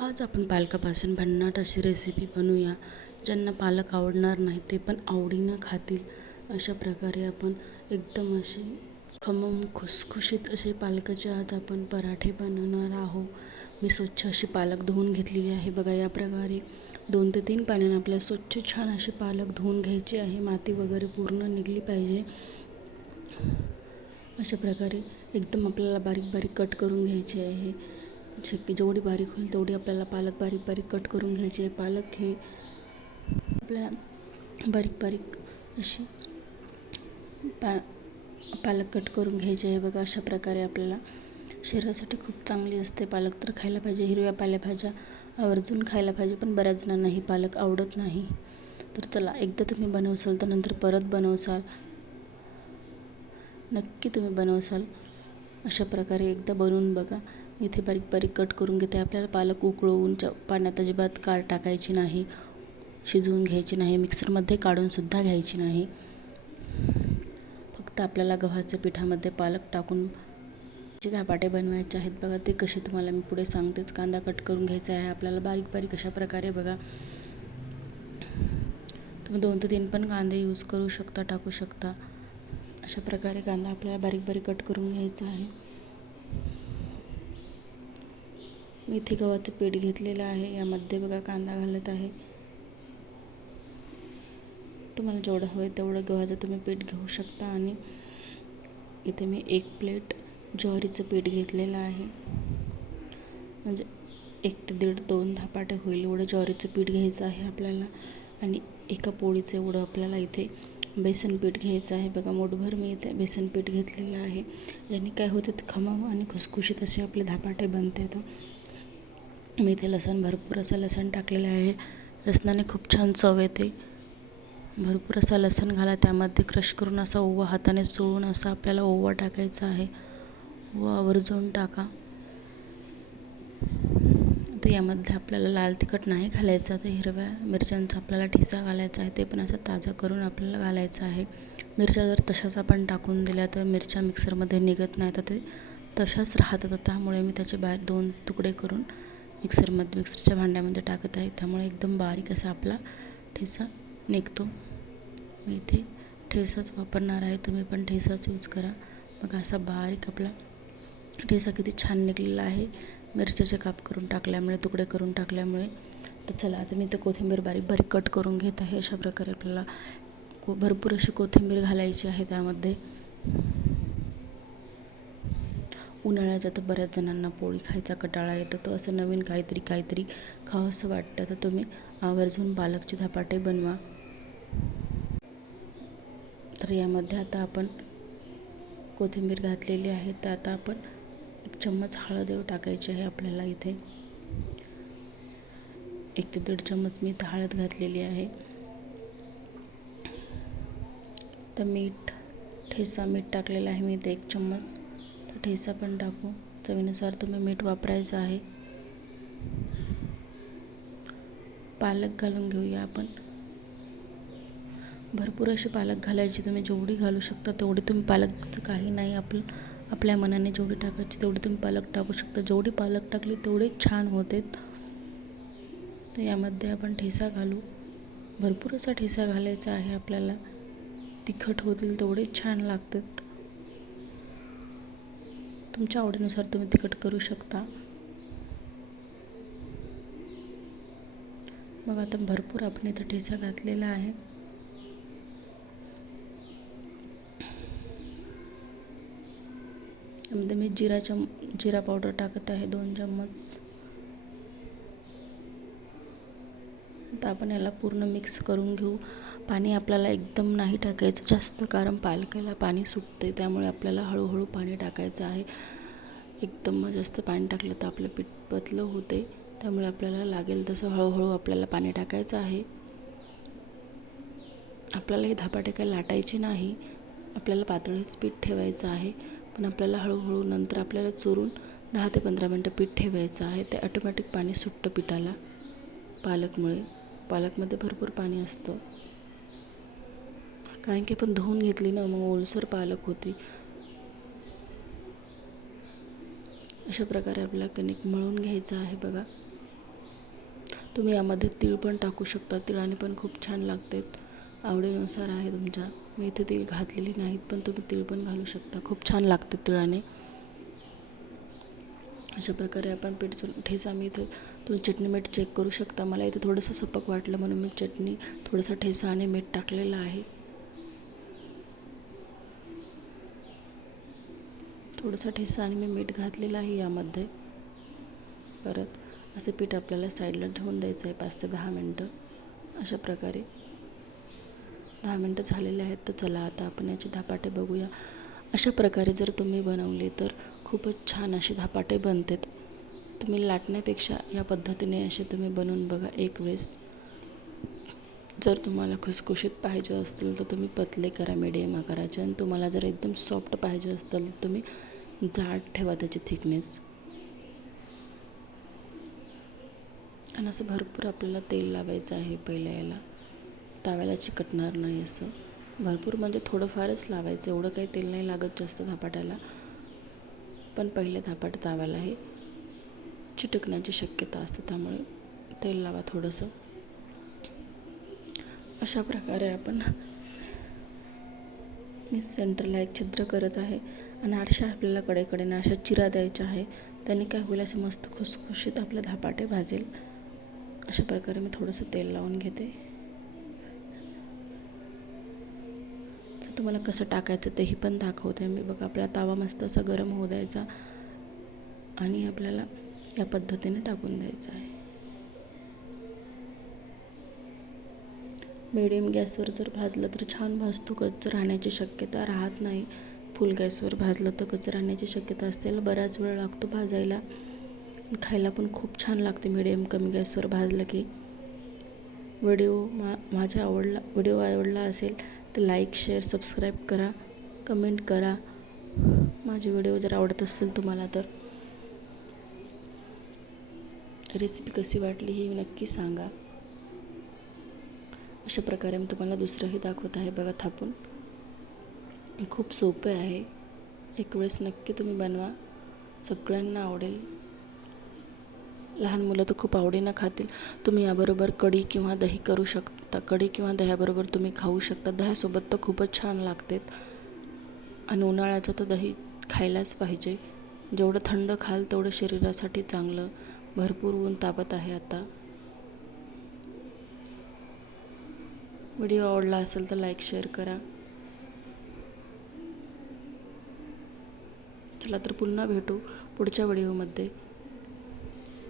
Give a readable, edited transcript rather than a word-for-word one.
आज आपण पालकापासून भन्नाट अशी रेसिपी बनवूया. ज्यांना पालक आवडणार नाही ते पण आवडीनं खातील अशा प्रकारे आपण एकदम अशी खमंग खुसखुशीत असे पालकाचे आज आपण पराठे बनवणार आहोत. मी स्वच्छ अशी पालक धुवून घेतलेली आहे. बघा या प्रकारे 2 ते 3 पाण्याने आपल्याला स्वच्छ छान अशी पालक धुवून घ्यायची आहे. माती वगैरे पूर्ण निघली पाहिजे. अशा प्रकारे एकदम आपल्याला बारीक बारीक कट करून घ्यायची आहे. जेवढी बारीक होईल तेवढी आपल्याला पालक बारीक बारीक कट करून घ्यायची आहे. पालक हे आपल्याला बारीक बारीक अशी पालक कट करून घ्यायची आहे. बघा अशा प्रकारे आपल्याला शरीरासाठी खूप चांगली असते. पालक तर खायला पाहिजे. हिरव्या पालेभाज्या आवर्जून खायला पाहिजे, पण बऱ्याच जणांना ही पालक आवडत नाही. तर चला, एकदा तुम्ही बनवसाल तर नंतर परत बनवसाल, नक्की तुम्ही बनवसाल. अशा प्रकारे एकदा बनवून बघा. इथे बारीक बारीक कट करून घेते. आपल्याला पालक उकळवून पाण्यात अजिबात काढ टाकायची नाही, शिजवून घ्यायची नाही, मिक्सरमध्ये काढूनसुद्धा घ्यायची नाही. फक्त आपल्याला गव्हाच्या पिठामध्ये पालक टाकून जे धपाटे बनवायचे आहेत. बघा ते कसे तुम्हाला मी पुढे सांगतेच. कांदा कट करून घ्यायचा आहे आपल्याला बारीक बारीक अशा प्रकारे. बघा तुम्ही 2 ते 3 पण कांदे यूज करू शकता, टाकू शकता. अशा प्रकारे कांदा आपल्याला बारीक बारीक कट करून घ्यायचा आहे. मी इथे गव्हाचं पीठ घेतलेलं आहे. यामध्ये बघा कांदा घालत आहे. तुम्हाला जेवढं हवं आहे तेवढं गव्हाचं तुम्ही पीठ घेऊ शकता. आणि इथे मी 1 प्लेट ज्वारीचं पीठ घेतलेलं आहे. म्हणजे 1 ते 1.5-2 धपाटे होईल एवढं ज्वारीचं पीठ घ्यायचं आहे आपल्याला. आणि एका पोळीचं एवढं आपल्याला इथे बेसन पीठ घ्यायचं आहे. बघा मूठभर मी इथे बेसन पीठ घेतलेलं आहे. याने काय होते, खमंग आणि खुसखुशीत असे आपले धपाटे बनते. तर मी इथे भरपूर असं लसूण टाकलेलं आहे. लसणाने खूप छान चव येते. भरपूर असा लसूण घाला. त्यामध्ये क्रश करून असा ओवा हाताने चोळून असा आपल्याला ओवा टाकायचा आहे. ओवा आवर्जून टाका. तर यामध्ये आपल्याला लाल तिखट नाही घालायचं. तर हिरव्या मिरच्यांचा आपल्याला ठिसा घालायचा आहे. ते पण असं ताजा करून आपल्याला घालायचं आहे. मिरच्या जर तशाच आपण टाकून दिल्या तर मिरच्या मिक्सरमध्ये निघत नाही, तर ते तशाच राहतात. त्यामुळे मी त्याचे बाहेर 2 तुकडे करून मिक्सरच्या भांड्यामध्ये टाकत आहे. त्यामुळे एकदम बारीक असा आपला ठेचा निघतो. मी इथे ठेचाच वापरणार आहे. तुम्ही पण ठेचाच यूज करा. मग असा बारीक आपला ठेचा किती छान निघलेला आहे मिरच्याचे काप करून टाकल्यामुळे, तुकडे करून टाकल्यामुळे. तर चला, आता मी इथं कोथिंबीर बारीक बारीक कट करून घेत आहे. अशा प्रकारे आपल्याला भरपूर अशी कोथिंबीर घालायची आहे त्यामध्ये. उन्हाळ्याच्या तर बऱ्याच जणांना पोळी खायचा कंटाळा येतो. तर असं नवीन काहीतरी खावंसं वाटतं. तर तुम्ही आवर्जून पालकचे धपाटे बनवा. तर यामध्ये आता आपण कोथिंबीर घातलेली आहे. तर आता आपण 1 चम्मच हळद टाकायची आहे आपल्याला. इथे 1 ते 1.5 चम्मच मी इथं हळद घातलेली आहे. तर ठेचा मीठ टाकलेलं आहे मी इथे 1 चम्मच. तर ठेचा पण टाकू. चवीनुसार तुम्ही मीठ वापरायचं आहे. पालक घालून घेऊया आपण. भरपूर अशी पालक घालायची. तुम्ही जेवढी घालू शकता तेवढी तुम्ही. पालकचं काही नाही, आपल्या मनाने जेवढी टाकायची तेवढी तुम्ही पालक टाकू शकता. जेवढी पालक टाकली तेवढे छान होते. तर यामध्ये आपण ठेचा घालू. भरपूर असा ठेचा घालायचा आहे आपल्याला. तिखट होतील तेवढे छान लागतात. तुमच्या आवडीनुसार तुम्ही तिखट करू शकता. मग आता भरपूर आपण इथं ठेचा घातलेला आहे. त्यामध्ये मी जिरा पावडर टाकत आहे 2 चम्मच. तर आपण याला पूर्ण मिक्स करून घेऊ. पाणी आपल्याला एकदम नाही टाकायचं जास्त, कारण पालकाला पाणी सुटते. त्यामुळे आपल्याला हळूहळू पाणी टाकायचं आहे. एकदम जास्त पाणी टाकलं तर आपलं पीठ पातळ होते. त्यामुळे आपल्याला लागेल तसं हळूहळू आपल्याला पाणी टाकायचं आहे. आपल्याला हे धपाटे काही लाटायचे नाही. आपल्याला पातळीच पीठ ठेवायचं आहे. पण आपल्याला हळूहळू नंतर आपल्याला चुरून 10 ते 15 मिनटं पीठ ठेवायचं आहे. ते ऑटोमॅटिक पाणी सुटतं पिठाला. पालकमध्ये भरपूर पाणी असतं, कारण की आपण धुवून घेतली ना, मग ओलसर पालक होती. अशा प्रकारे आपल्याला कणिक मळून घ्यायचं आहे. बघा तुम्ही यामध्ये तीळ पण टाकू शकता, तिळाने पण खूप छान लागते, आवडीनुसार आहे तुमच्या. मी इथे तीळ घातलेली नाहीत, पण तुम्ही तीळ पण घालू शकता, खूप छान लागते तिळाने. अशा प्रकारे आपण पीठ ठेचा, मी इथे तुम्ही चटणी मीठ चेक करू शकता. मला इथे थोडंसं सपक वाटलं म्हणून मी चटणी, थोडंसं ठेचा आणि मीठ टाकलेलं आहे. थोडंसं ठेचा आणि मी मीठ घातलेलं आहे यामध्ये. परत असे पीठ आपल्याला साईडला ठेवून द्यायचं आहे 5 ते 10 मिनटं. अशा प्रकारे 10 मिनटं झालेले आहेत. तर चला आता आपण याचे धपाटे बघूया. अशा प्रकारे जर तुम्ही बनवले तर खूपच छान असे धपाटे बनतात. तुम्ही लाटण्यापेक्षा या पद्धतीने असे तुम्ही बनवून बघा एक वेळेस. जर तुम्हाला खुसखुशीत पाहिजे असतील तर तुम्ही पतले करा, मिडियम आकाराचे. आणि तुम्हाला जर एकदम सॉफ्ट पाहिजे असतील तर तुम्ही जाड ठेवा त्याची थिकनेस. आणि असं भरपूर आपल्याला तेल लावायचं आहे पहिल्या याला, तव्याला चिकटणार नाही असं. भरपूर म्हणजे थोडंफारच लावायचं, एवढं काही तेल नाही लागत जास्त धपाट्याला. पण पहिले धपाटे तव्याला हे चिटकण्याची शक्यता असते, त्यामुळे तेल लावा थोडंसं. अशा प्रकारे आपण, मी सेंटरला एक छिद्र करत आहे आणि अशा आपल्याला कडेकडेनं अशा चिरा द्यायच्या आहे. त्याने काय होईल, असे मस्त खुसखुशीत आपले धपाटे भाजेल. अशा प्रकारे मी थोडंसं तेल लावून घेते. तर तुम्हाला कसं टाकायचं तेही पण दाखवते मी. बघा, आपला तवा मस्त असा गरम होऊ द्यायचा आणि आपल्याला या पद्धतीने टाकून द्यायचं आहे. मीडियम गॅसवर जर भाजलं तर छान भाजतो, कच्चं राहण्याची शक्यता राहत नाही. फुल गॅसवर भाजलं तर कच्चं राहण्याची शक्यता असते, बराच वेळ लागतो भाजायला. खायला पण खूप छान लागते मीडियम कमी गॅसवर भाजलं की. व्हिडिओ आवडला असेल तर लाईक, शेअर, सबस्क्राईब करा, कमेंट करा. माझे व्हिडिओ जर आवडत असतील तुम्हाला तर रेसिपी कशी वाटली ही नक्की सांगा. अशा प्रकारे मी तुम्हाला दुसरंही दाखवत आहे. बघा, थापून. खूप सोपे आहे, एक वेळेस नक्की तुम्ही बनवा, सगळ्यांना आवडेल. लहान मुलं तर खूप आवडीनं खातील. तुम्ही याबरोबर कढी किंवा दही करू शकता. कढी किंवा दह्याबरोबर तुम्ही खाऊ शकता. दह्यासोबत तर खूपच छान लागते. आणि उन्हाळ्याचं तर दही खायलाच पाहिजे. जेवढं थंड खाल तेवढं शरीरासाठी चांगलं. भरपूर ऊन तापत आहे आता. व्हिडिओ आवडला असेल तर लाईक, शेअर करा. चला तर पुन्हा भेटू पुढच्या व्हिडिओमध्ये.